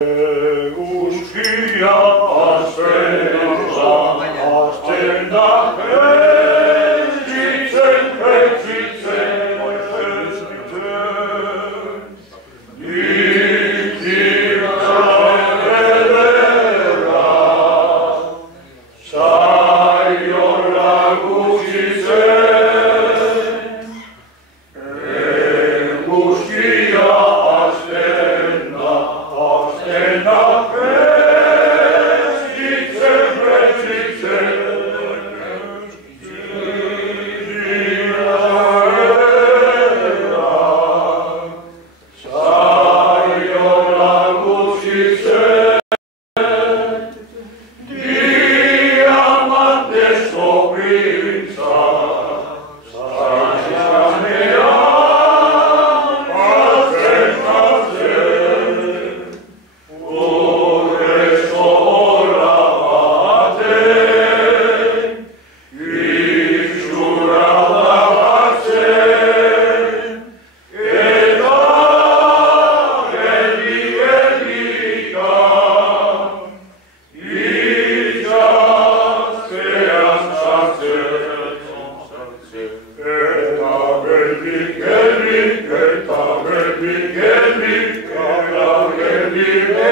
Euskia azten da pretzitzen, ikitzan ederra, zaiola gutxitzen, Euskia azten da pretzitzen, zaiola gutxitzen, diamantezko printza, zaizanean hartzen, urrezko horra baten, itxura batzen, eta geldi-geldikan, itxaztean sartzen, eta geldi-geldi, eta geldi-geldi, eta geldi-geldi,